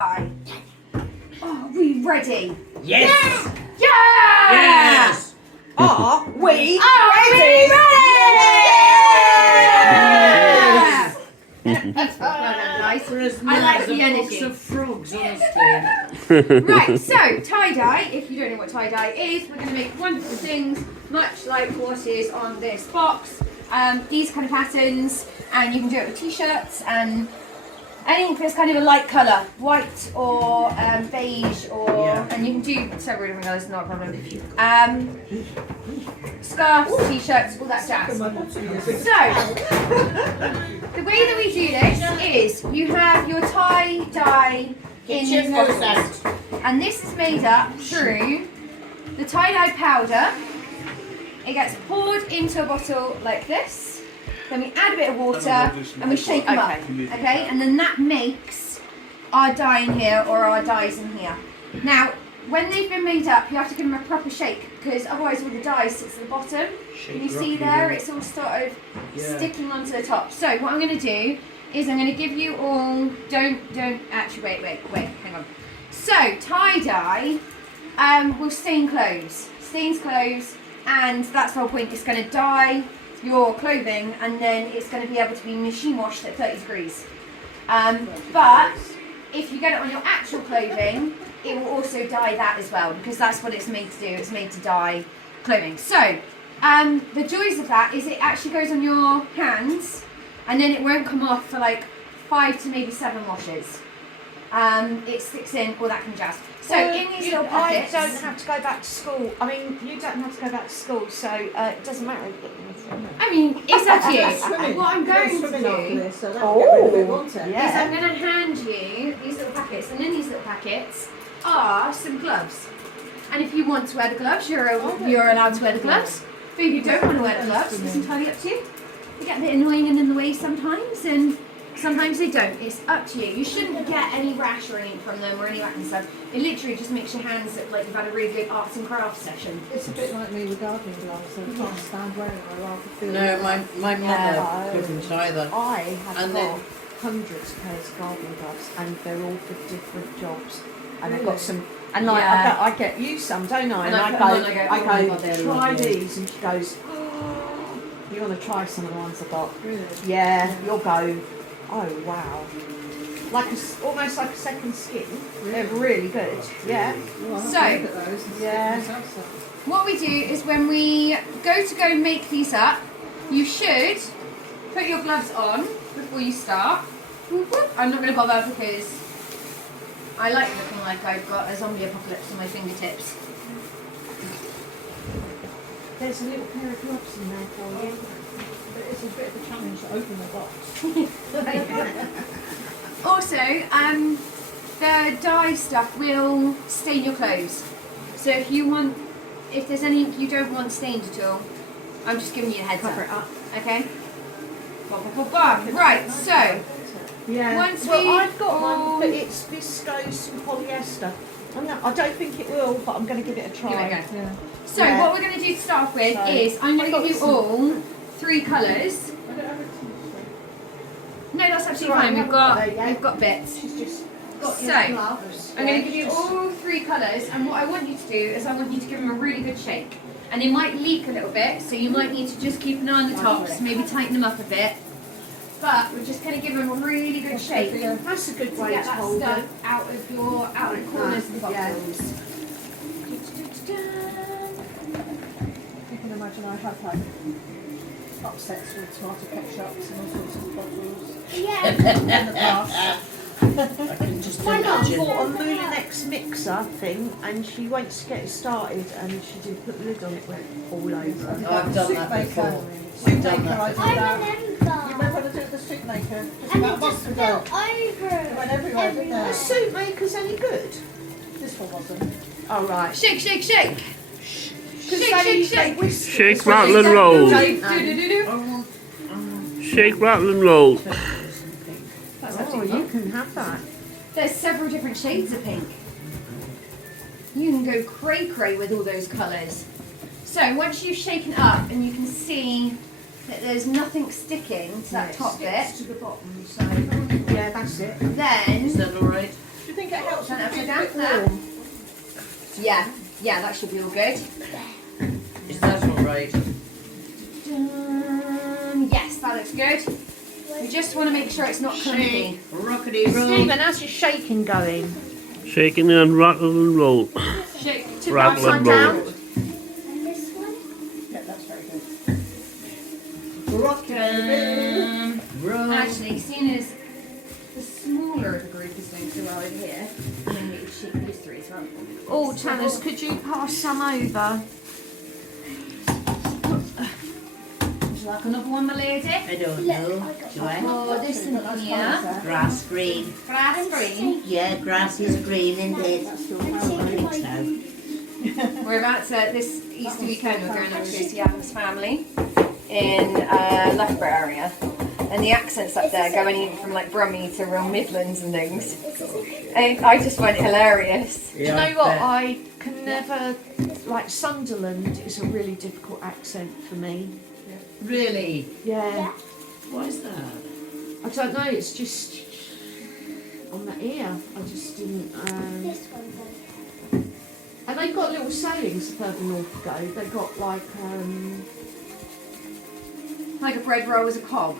Are we ready? Yes! Yeah! Yes! Are we ready? Yeah! I like the energy. Of frogs, honestly. Right, so tie-dye, if you don't know what tie-dye is, we're going to make wonderful things, much like what is on this box. These kind of patterns, and you can do it with t-shirts and anything that's kind of a light colour, white or beige, or and you can do several different colours, not a problem. Scarves, t-shirts, all that jazz. So, the way that we do this is you have your tie-dye in these bottles, and this is made up through the tie-dye powder. It gets poured into a bottle like this. Then we add a bit of water and we shake them up, okay? And then that makes our dye in here or our dyes in here. Now, when they've been made up, you have to give them a proper shake because otherwise all the dye sits at the bottom. Can you see there? It's all sort of sticking onto the top. So what I'm going to do is I'm going to give you all, actually, wait, hang on. So, tie-dye will stain clothes, stains clothes, and that's the whole point. It's going to dye your clothing and then it's going to be able to be machine washed at 30 degrees. But if you get it on your actual clothing, it will also dye that as well because that's what it's made to do. It's made to dye clothing. So the joys of that is it actually goes on your hands and then it won't come off for like 5 to maybe 7 washes. It sticks in, all that kind of jazz. So in these little pockets, I don't have to go back to school. I mean, you don't have to go back to school, so it doesn't matter. I mean, it's up to you. What I'm going to do is I'm going to hand you these little packets, and in these little packets are some gloves. And if you want to wear the gloves, you're allowed to wear the gloves. But if you don't want to wear the gloves, it's entirely up to you. They get a bit annoying and in the way sometimes, and sometimes they don't. It's up to you. You shouldn't get any rash or anything from them or any of that kind of stuff. It literally just makes your hands look like you've had a really good arts and crafts session. It's a bit like me with gardening gloves, so I can't stand wearing them. I rather feel. No, my mother couldn't either. I have And got then- hundreds of pairs of gardening gloves, and they're all for different jobs. And I've Really? got some, and like I get you some, don't I? And And I I put go, them on, I go, oh my God, they're try lovely. these, and she goes, oh, you want to try some of the ones I got? Really? Yeah, you'll go. Oh wow. Almost like a second skin. They're really good. Yeah. Well, So, I'll look at those and yeah. stick myself some. What we do is when we go make these up, you should put your gloves on before you start. Whoop, whoop. I'm not going to bother because I like looking like I've got a zombie apocalypse on my fingertips. There's a little pair of gloves in there for you. But it's a bit of a challenge to open the box. Also, the dye stuff will stain your clothes. So if there's any you don't want stained at all, I'm just giving you a heads Cover up. it up. Okay? Right, so Yeah. Once well, we I've got all- one, but it's viscose and polyester. I don't think it will, but I'm going to give it a try. Give it a go. Yeah. So Yeah. what we're going to do to start off with So, is I'm going to I've give you got all 3 colours. I don't have a t-shirt. No, that's absolutely Right, fine. we We've haven't got got bits. She's just got So, your gloves. I'm going to give you all 3 colours, and what I want you to do is I want you to give them a really good shake. And they might leak a little bit, so you might need to just keep an eye on the tops, maybe tighten them up a bit. But we're just going to give them a really good shake. That's a good To way get to that hold stuff it. out of the corners of the Yeah. bottles. You can imagine I have had upsets with tomato ketchups and all sorts of bottles in the past. I can just My mum imagine. bought a Moulinex mixer thing, and she went to get it started, and she did put the lid on, it went all over. Oh, I've done that before. Soup We've done maker, I that. did that. You remember when I did the soup maker? Just And about a it month just ago. fell over. It went everywhere, didn't The it? soup maker's any good? This one wasn't. Oh right. Shake, shake, shake! Shake, shake. Shake, rattle and roll. Do-do-do-do. Shake, rattle and roll. That's Oh, absolutely you fine. can have that. There's several different shades of pink. You can go cray-cray with all those colours. So once you've shaken up and you can see that there's nothing sticking to that top bit, to the bottom, so yeah, that's it. then Is that alright? Do you think Turn it upside down. There. Yeah, yeah, that should be all good. Is that all right? Yes, that looks good. We just want to make sure it's not clumpy. Rockety roll. Stephen, how's your shaking going? Shaking and rattle and roll. Shake. Tip Rattle upside and down. roll. And this one? Yeah, that's very good. Rockety roll. Actually, seeing as the smaller of the group is doing so well over here, and then we shake these three as well. Oh, Tanners, could you pass some over? Would you like another one, my lady? I don't know. Do I? Oh, this in here. Grass green. Grass green. Yeah, grass is green indeed. I think so. We're about to, this Easter weekend, we're going up to go see Adam's family in Loughborough area. And the accents up there going even from like Brummie to real Midlands and things. And I just find it hilarious. Do you know what? I can never, like Sunderland is a really difficult accent for me. Really? Yeah. What is that? I don't know, it's just on the ear. I just didn't. This one then. And they've got little sayings further north go. They've got like, Like a bread roll is a cob.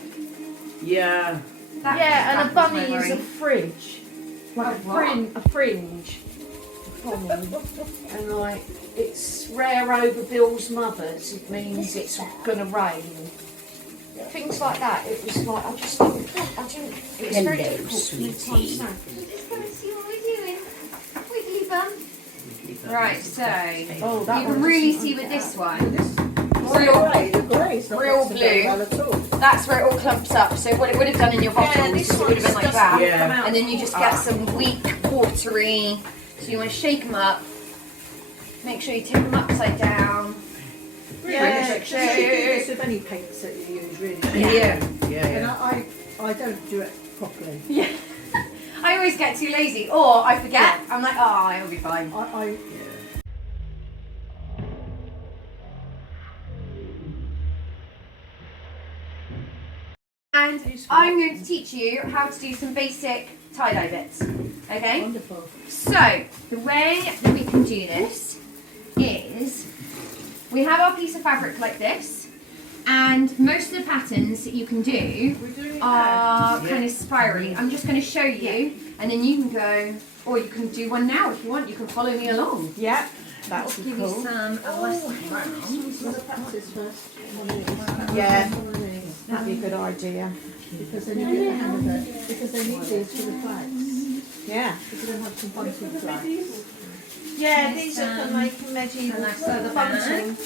Yeah. yeah, and a bunny is is a fridge. Like A what? a fringe. Bunny. And like, it's rare over Bill's mother's, it means it's gonna rain. Things like that. It was like, I didn't, it was very Hello, difficult for me to sweetie. understand. Just going to see what we're doing. Wiggly bum. Right, so Oh, that you can one really doesn't see like with that. this one. Real Real blue. That's where it all clumps up. So what it would have done in your bottles this is it would have been like that. Yeah. And then you just get some weak, watery. So you want to shake them up. Make sure you tip them upside down. Yeah, Just do this with any paints that you use, really. Yeah. And Yeah. I don't do it properly. Yeah. I always get too lazy, or I forget. I'm like, oh, it'll be fine. I And I'm going to teach you how to do some basic tie-dye bits. Okay? wonderful. So, the way that we can do this is we have our piece of fabric like this, and most of the patterns that you can do are kind of spirally. I'm just going to show you, and then you can go, or you can do one now if you want. You can follow me along. Yeah, that Let's would give be you cool. some elastic rounds. Well, practice first. Yeah, that'd be a good idea. Because then you get the hang of it. Because they need these for the flags. Yeah. Because they don't have some bunting flags. Yeah, these are for making medieval for the bunting.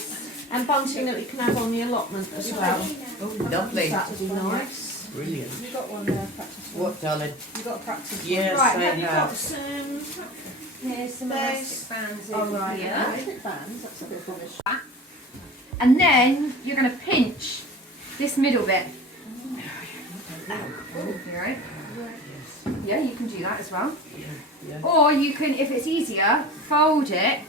And bunting that we can have on the allotment as well. Oh, lovely. That'd be nice. Brilliant. You got one there, practice one. What, darling? You got a practice Yes, Right, I Have you got have. some? Here's some There's- elastic bands one. over Oh right, here. elastic bands. That's a bit rubbish. And then you're going to pinch this middle bit. You right? Yeah, you can do that as well. Yeah. Or you can, if it's easier, fold it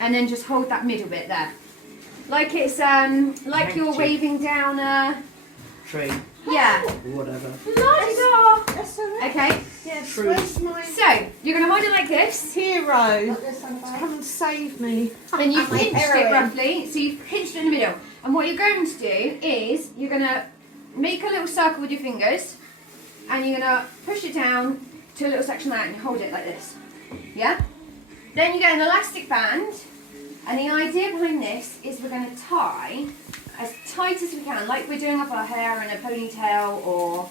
and then just hold that middle bit there. Like it's like you're Thank you. waving down a Tree. yeah. Whatever. La-di-da. That's all right. Okay. Yes, True. where's my So you're going to hold it like this. hero? Like this on the back. Come and save me. And you've I'm a pinched it heroine. roughly, so you've pinched it in the middle. And what you're going to do is you're going to make a little circle with your fingers, and you're going to push it down to a little section like that, and you hold it like this. Yeah? Then you get an elastic band, and the idea behind this is we're going to tie as tight as we can, like we're doing up our hair in a ponytail or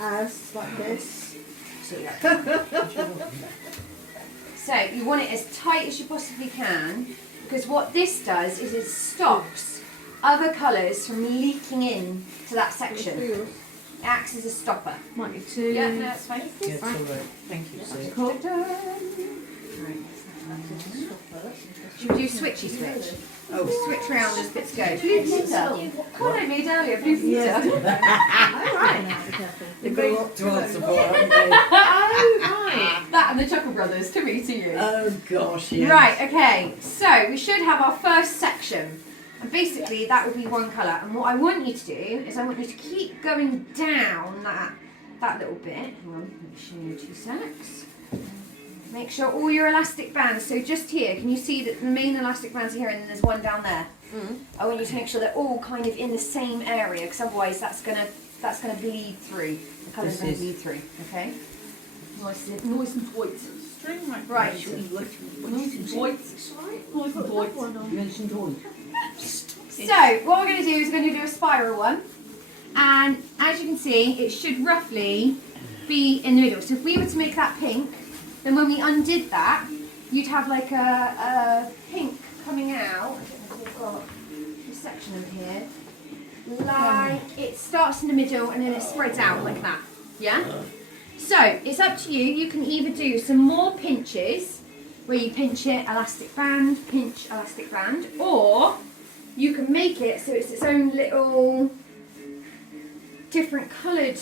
As like this. So you want it as tight as you possibly can, because what this does is it stops other colours from leaking in to that section. It Feels. acts as a stopper. Might need to. Yeah, no, that's fine. Yeah, it's all right. Thank you, Sue. Cool. Should we do switchy switch? Oh, Switch round as bits go. Blue Peter. What I made earlier, Blue Peter. they go up to answer for, haven't they? Oh, right. That and the Chuckle Brothers, to me, to you. Oh, gosh, yeah. Right, okay, so we should have our first section. And basically that will be one colour. And what I want you to do is I want you to keep going down that that little bit. Hang on, let me show you 2 secs. Make sure all your elastic bands, so just here, can you see that the main elastic bands are here and then there's one down there? I want you to make sure they're all kind of in the same area, because otherwise that's gonna bleed through. The colour's gonna bleed through, okay? Nice and white. String like Right. White. So what we're going to do is we're going to do a spiral one, and as you can see it should roughly be in the middle. So if we were to make that pink, then when we undid that you'd have like a pink coming out. I don't know if we've got this section over here, like it starts in the middle and then it spreads out like that, yeah? So it's up to you. You can either do some more pinches where you pinch it, elastic band, pinch, elastic band, or you can make it so it's its own little different coloured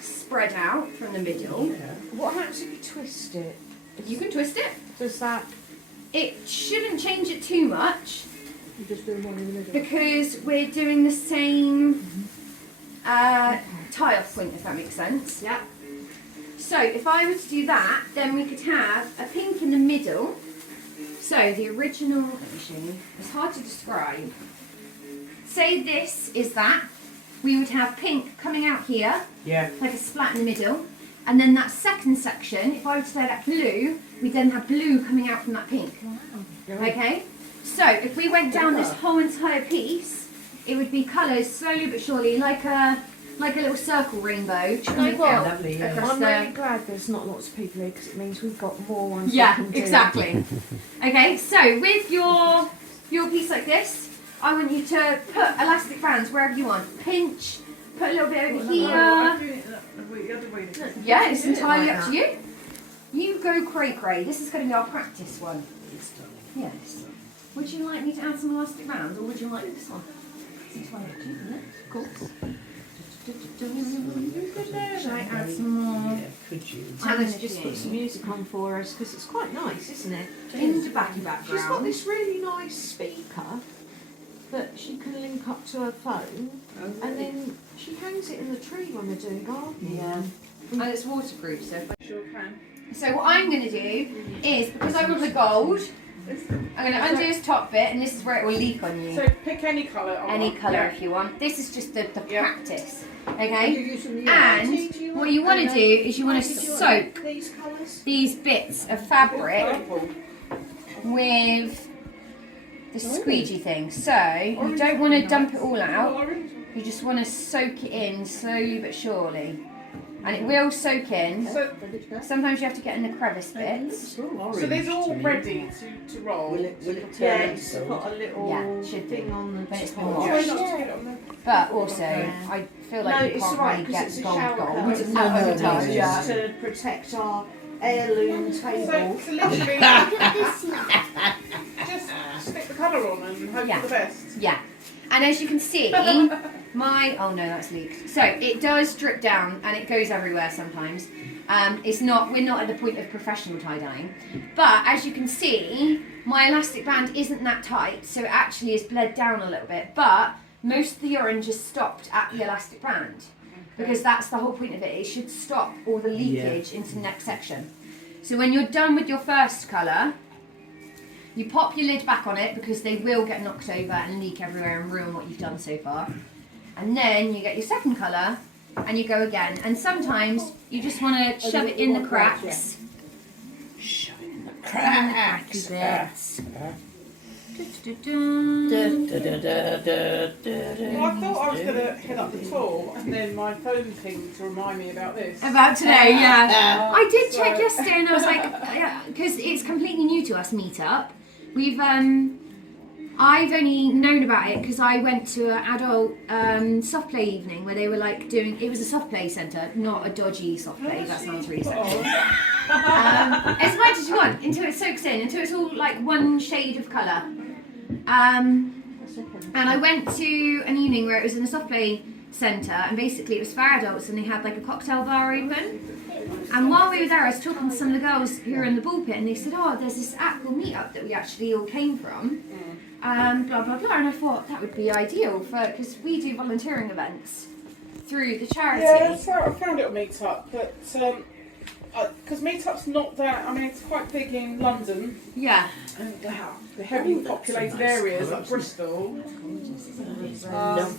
spread out from the middle. What happens if you twist it? You can twist it. Does that? It shouldn't change it too much You just do one in the middle. because we're doing the same tie-off point, if that makes sense. Yeah. So if I were to do that, then we could have a pink in the middle. So the original, let me show you, it's hard to describe. Say this is that, we would have pink coming out here, like a splat in the middle, and then that second section, if I were to say that blue, we'd then have blue coming out from that pink. Okay? So if we went down this whole entire piece, it would be colours slowly but surely, like a little circle rainbow coming out across I'm the... really glad there's not lots of people here because it means we've got more ones. Yeah, we can do. exactly. Okay, so with your piece like this, I want you to put elastic bands wherever you want. Pinch, put a little bit over here. Yeah, it's entirely up to you. You go cray. This is going to be our practice one. Yes. Would you like me to add some elastic bands, or would you like this one? It's entirely up to you, isn't it? Of course. Shall I add some more? Tana's just put some music on for us because it's quite nice, isn't it? In the background. She's got this really nice speaker that she can link up to her phone, and then she hangs it in the tree when we're doing gardening. Yeah. And it's waterproof, so. Sure can. So what I'm going to do is, because I want the gold, I'm going to undo this top bit, and this is where it will leak on you. So pick any colour. Any colour if you want. This is just the practice, You okay? use some yellow. And what you want to do is you want to soak These colours? these bits of fabric with the squeegee thing. So you don't want to dump it all out. You just want to soak it in slowly but surely. And it will soak in. So, Sometimes you have to get in the crevice bits. so these are all ready to roll. Will it turn Yeah, it it's got a little Yeah, it should be. thing on the When it's been top. washed. Try not to get it on there. But also, I feel like No, you it's can't alright really because get it's a gold shower gold. curtain. It's No, not no, over time, no, yeah. Just to protect our heirloom table. So literally, just stick the colour on and hope Yeah. for the best. Yeah. And as you can see, my, oh no, that's leaked. So it does drip down and it goes everywhere sometimes. We're not at the point of professional tie-dyeing. But as you can see, my elastic band isn't that tight, so it actually is bled down a little bit. But most of the orange is stopped at the elastic band, because that's the whole point of it. It should stop all the leakage into the next section. So when you're done with your first colour, you pop your lid back on it, because they will get knocked over and leak everywhere and ruin what you've done so far. And then you get your second colour and you go again. And sometimes you just want to shove it in the cracks. Shove it in the Cracks. cracks. Well, I thought I was going to head up the tour, and then my phone pinged to remind me about this. About today, yeah. I did So- check yesterday and I was like, because it's completely new to us, Meetup. I've only known about it because I went to an adult soft play evening where they were like doing, it was a soft play centre, not a dodgy soft play, that sounds really sexy. As much as you want, until it soaks in, until it's all like one shade of colour. And I went to an evening where it was in a soft play centre, and basically it was for adults, and they had like a cocktail bar open. And while we were there, I was talking to some of the girls who were in the ball pit, and they said, "Oh, there's this app called Meetup that we actually all came from." Blah blah blah, and I thought that would be ideal for, because we do volunteering events. through the charity. Yeah, so I found it on Meetup, but because Meetup's not that. I mean, it's quite big in London Yeah. and the heavily populated areas like Bristol.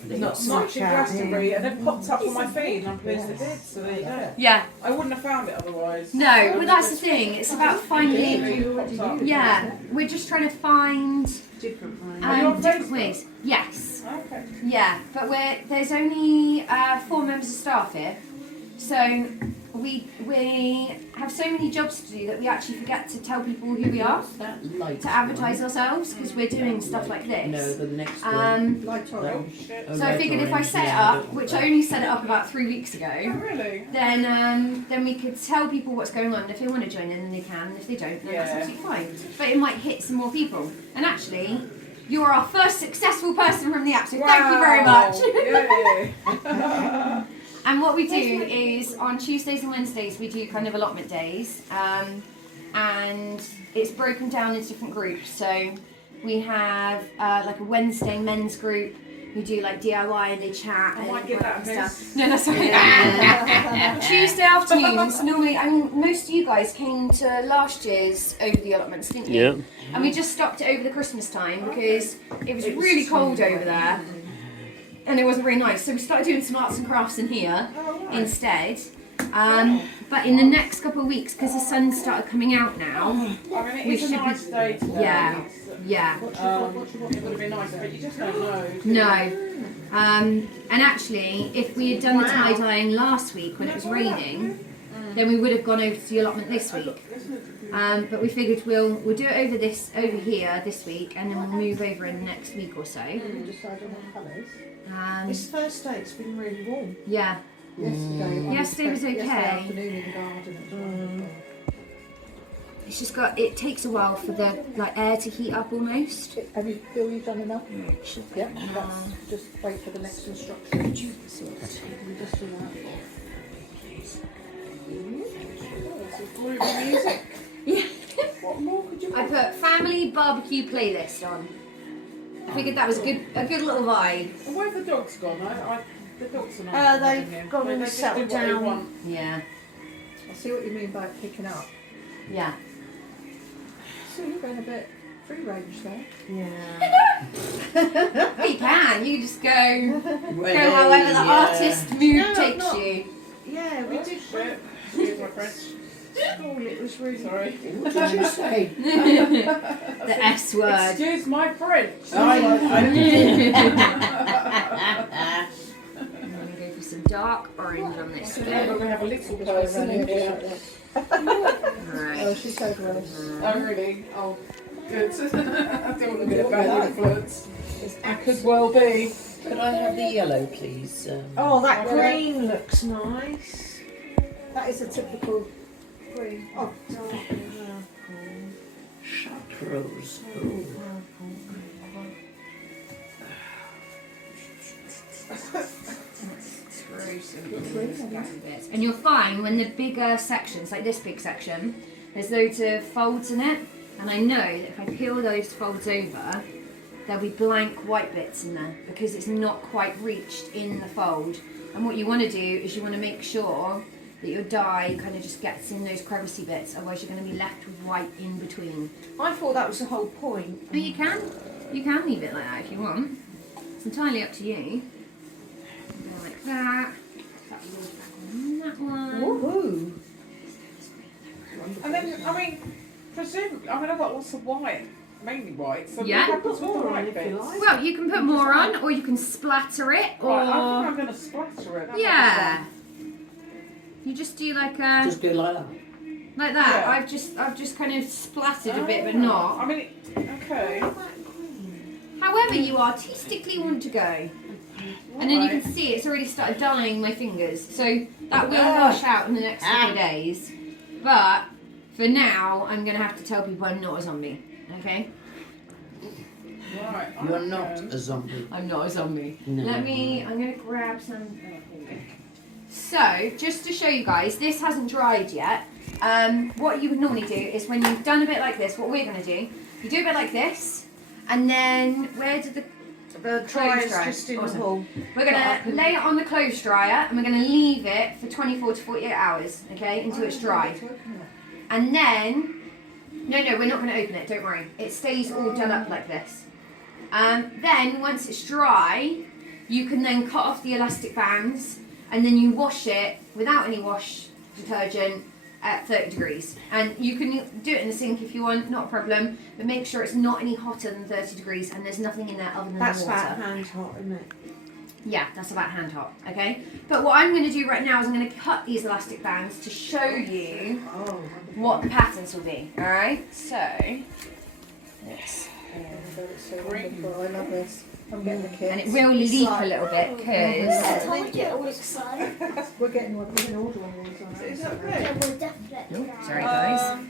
Not so much in Glastonbury, and it popped up on my feed, and I'm pleased it did. So there you go. Yeah. I wouldn't have found it otherwise. No, but that's the thing. It's about finding. It popped up. Yeah, we're just trying to find Different ways. Are you on different Facebook? ways. Yes. Okay. Yeah, but there's only 4 members of staff here, so we have so many jobs to do that we actually forget to tell people who we are, That light to advertise ourselves, because we're doing stuff like No, this. the next one. Light Oh orange. shit. Oh, So I light figured if I orange, set it yeah, up, which I only set it up about 3 weeks Oh ago, really? then we could tell people what's going on. If they want to join in, then they can. And if they don't, then that's Yeah. absolutely fine. But it might hit some more people. And actually, you're our first successful person from the app, so thank you very much. Yeah. And what we do is on Tuesdays and Wednesdays we do kind of allotment days, and it's broken down into different groups. So we have like a Wednesday men's group. We do like DIY and they chat. I and might give that a all stuff. miss. No, that's okay. Tuesday afternoons normally. I mean, most of you guys came to last year's over the allotments, didn't you? Yeah. And we just stopped it over the Christmas time because it was really cold over there. And it wasn't very nice, so we started doing some arts and crafts in here instead. But in the next couple of weeks, because the sun's started coming out now, I mean, it We is a should be- nice day today. yeah, It's, yeah, it would have been nice, but you just don't know. do you? no. And actually, if we had done the tie dyeing last week when it was raining, then we would have gone over to the allotment this week. But we figured we'll do it over here this week, and then we'll move over in the next week or so. We decided on colours. This first day it's been really warm. Yeah. Yesterday. Yesterday was okay. Yesterday afternoon in the garden. It was wonderful. It's just it takes a while for the like air to heat up almost. Have you feel you've done enough? Yeah. That's just wait for the next instruction. You just do that. Groovy music. Yeah. What more could you I put family barbecue playlist on. I figured that was a good little vibe. Well, where have the dogs gone? The dogs are not. They've gone and just settled do what they down. want. Yeah. I see what you mean by picking up. Yeah. So you're going a bit free range there. Yeah. You can. You can just go however the artist mood No, takes not- you. Yeah, we Oh, did shit. Excuse my French. school. It was really Sorry. What did you say? The S word. Excuse my French. I'm gonna go for some dark orange on this We're bit. going to have a little person in here. Right. Oh, she's so gross. Oh, really? Oh, good. I don't want to be a bad influence. I could well be. Could I have the yellow, please? Oh, that green looks nice. That is a typical green. Oh, Chartreuse. Oh. And you'll find when the bigger sections, like this big section, there's loads of folds in it. And I know that if I peel those folds over, there'll be blank white bits in there because it's not quite reached in the fold. And what you want to do is you want to make sure that your dye kind of just gets in those crevicey bits, otherwise you're going to be left with white in between. I thought that was the whole point. But you can leave it like that if you want. It's entirely up to you. Go like that. That goes back on that one. Woohoo! And then, I mean, I've got lots of white, mainly white. So Yeah. what happens with the More white if you bits? like. Well, you can put more on, or you can splatter it, or Right, I think I'm going to splatter it. That's yeah. You just do like a Just go like that. like that. Yeah. I've just kind of splattered a what bit, I'm but doing. not. I mean, okay. However you artistically want to go. And then you can see it's already started dyeing my fingers, so that will wash out in the next couple of days. But for now, I'm going to have to tell people I'm not a zombie. Okay? Right. You're not a zombie. I'm not a zombie. No. I'm going to grab some. So, just to show you guys, this hasn't dried yet. What you would normally do is when you've done a bit like this, what we're going to do, you do a bit like this, and then where did the The Clothes dryer's dryer. just in Awesome. the hall. We're going to lay it on the clothes dryer and we're going to leave it for 24 to 48 hours, okay, until it's dry. And then, no, we're not going to open it, don't worry. It stays all gel up like this. Then, once it's dry, you can then cut off the elastic bands and then you wash it without any wash detergent at 30 degrees. And you can do it in the sink if you want, not a problem, but make sure it's not any hotter than 30 degrees and there's nothing in there other than That's the water. about hand hot, isn't it? Yeah, that's about hand hot, okay? But what I'm going to do right now is I'm going to cut these elastic bands to show you what the patterns will be, alright? So, this. It's so wonderful. I love this. I'm getting the kit. And it will leak a little bit because... I get all excited. We're getting one. We're going to order one of these. aren't we? Is that Yeah, red? we're definitely Sorry guys.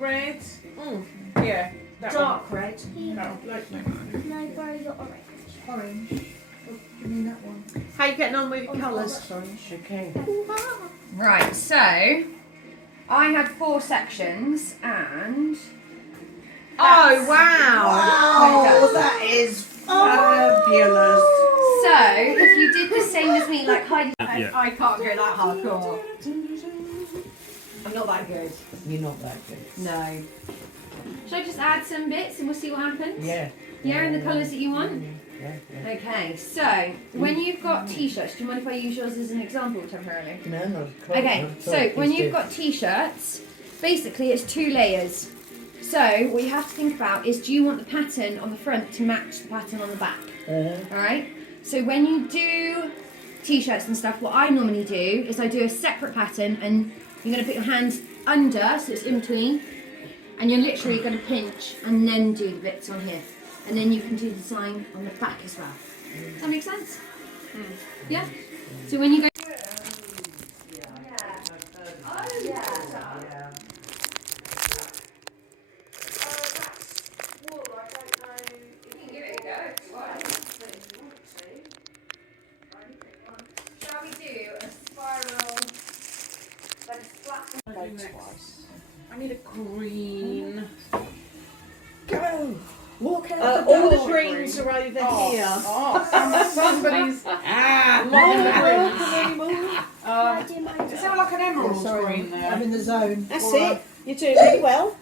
Red. Mm. Yeah. That Dark red. one. No, like no. No, bro, you're orange. Orange. Oh, you mean that one? How you getting on with your colours? Okay. Right, so I had 4 sections and... Oh, wow. Oh, that is fabulous. So, if you did the same as me, like Heidi, Yeah. I can't go that hardcore. I'm not that good. You're not that good. no. Should I just add some bits and we'll see what happens? Yeah. Yeah, in the colours that you want? Yeah. Okay, so when you've got t-shirts, do you mind if I use yours as an example temporarily? No, not Okay, so when you've got t-shirts, basically it's 2 layers. So what you have to think about is, do you want the pattern on the front to match the pattern on the back? Alright? So when you do t-shirts and stuff, what I normally do is I do a separate pattern and you're going to put your hands under, so it's in between, and you're literally going to pinch and then do the bits on here. And then you can do the design on the back as well. Does that make sense? Yeah? So when you go... Shall we do a spiral, like a flat? I need a green. Go! Walk out All the greens are over here. Oh, somebody's. I do mine. Is there like an emerald Sorry, green there? I'm in the zone. That's it. You're doing really well.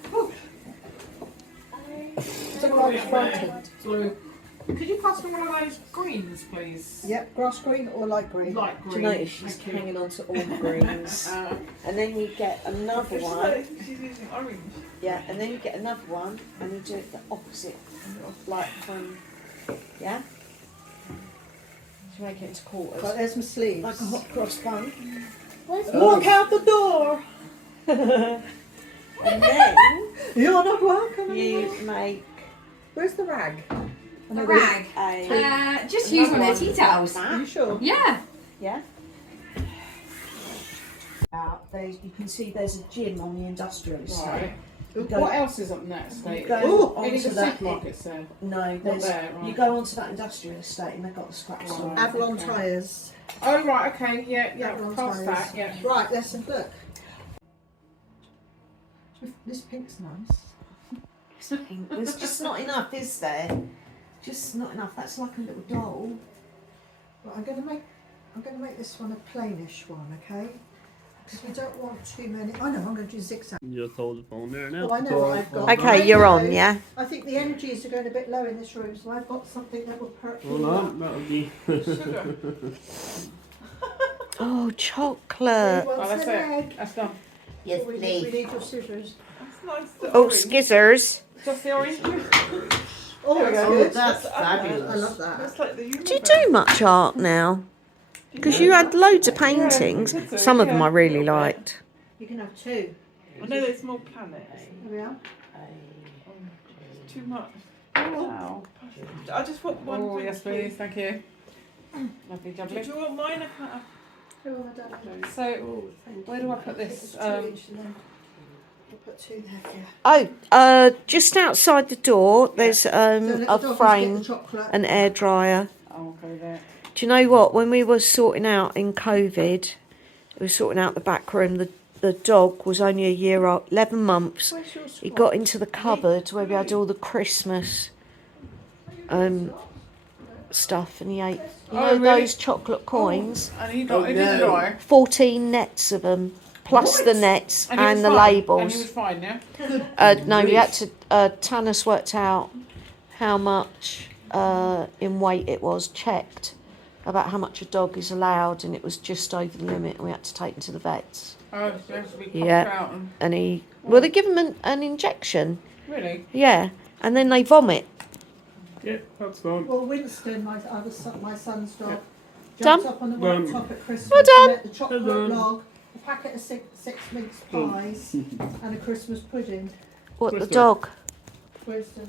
It's a grass white. Blue. Could you pass me one of those greens, please? Yep, grass green or light green. Light Do green. you notice she's Thank you. hanging on to all the greens? And then you get another one. She's using orange. Yeah, and then you get another one and you do it the opposite. Like from, yeah? To make it into quarters. Right, there's my sleeves. Like a hot cross bun. Where's Walk out the door! And then You're not welcome. you make Where's the rag? The rag. a... Just use one of another the tea like towels. Are you that. sure? Yeah. Yeah. There's, you can see there's a gym on the industrial estate. Right. You go- What else is up next? You State? go Any of onto the that. supermarkets there? No, there's, there, right. you go onto that industrial estate and they've got the scrap Right. store. Avalon Okay. tyres. Oh right, okay, yeah, Avalon past tyres. that, yeah. Right, let's have a look. This pink's nice. There's just not enough, is there? Just not enough. That's like a little doll. Right, I'm going to make this one a plainish one, okay? Because we don't want too many. I know, I'm going to do zigzag. You just hold the phone there now. Oh, I know what I've got. Okay, you're on, yeah? I think the energies are going a bit low in this room, so I've got something that will perk Hold you up. on, that'll be. Sugar. Oh, Who chocolate. Oh, wants that's an it. egg? That's done. Yes, we please. need your scissors. That's nice. The Oh, orange. skizzers. Just the orange. Oh, That's that's good. good. That's I fabulous. love that. That's like the Do you do much art now? Because you had loads of paintings. Some of them I really liked. You can have two. I know there's more planets. There we are. Too much. Wow. I just want one. Oh, yes, please. Thank you. Lovely, lovely. Did you want mine? I can't have. Who have I done? So, where do I put this? I'll put two there. Oh, just outside the door, there's Don't let the a doggies get frame, the chocolate. an air dryer. I'll go there. Do you know what? When we were sorting out in COVID, we were sorting out the back room. The dog was only a year old, 11 months. Where's your He swatch? got into the cupboard where we had all the Christmas stuff, and he ate, you Oh, know, really? those chocolate coins. And he didn't die. 14 nets of them, plus the nets He and was the fine. labels. And he was fine, yeah? No, we had to. Tanis worked out how much in weight it was, checked about how much a dog is allowed, and it was just over the limit, and we had to take him to the vets. Oh, so he has to be pumped Yeah. out. And, And well, they give him an injection, really? yeah, and then they vomit. Yeah, that's fine. Well, Winston, my son's dog, Done? jumped up on the Done. worktop at Christmas. Well done. And ate the chocolate Well done. log, a packet of six mince pies, and a Christmas pudding. What, the Winston. dog? Winston.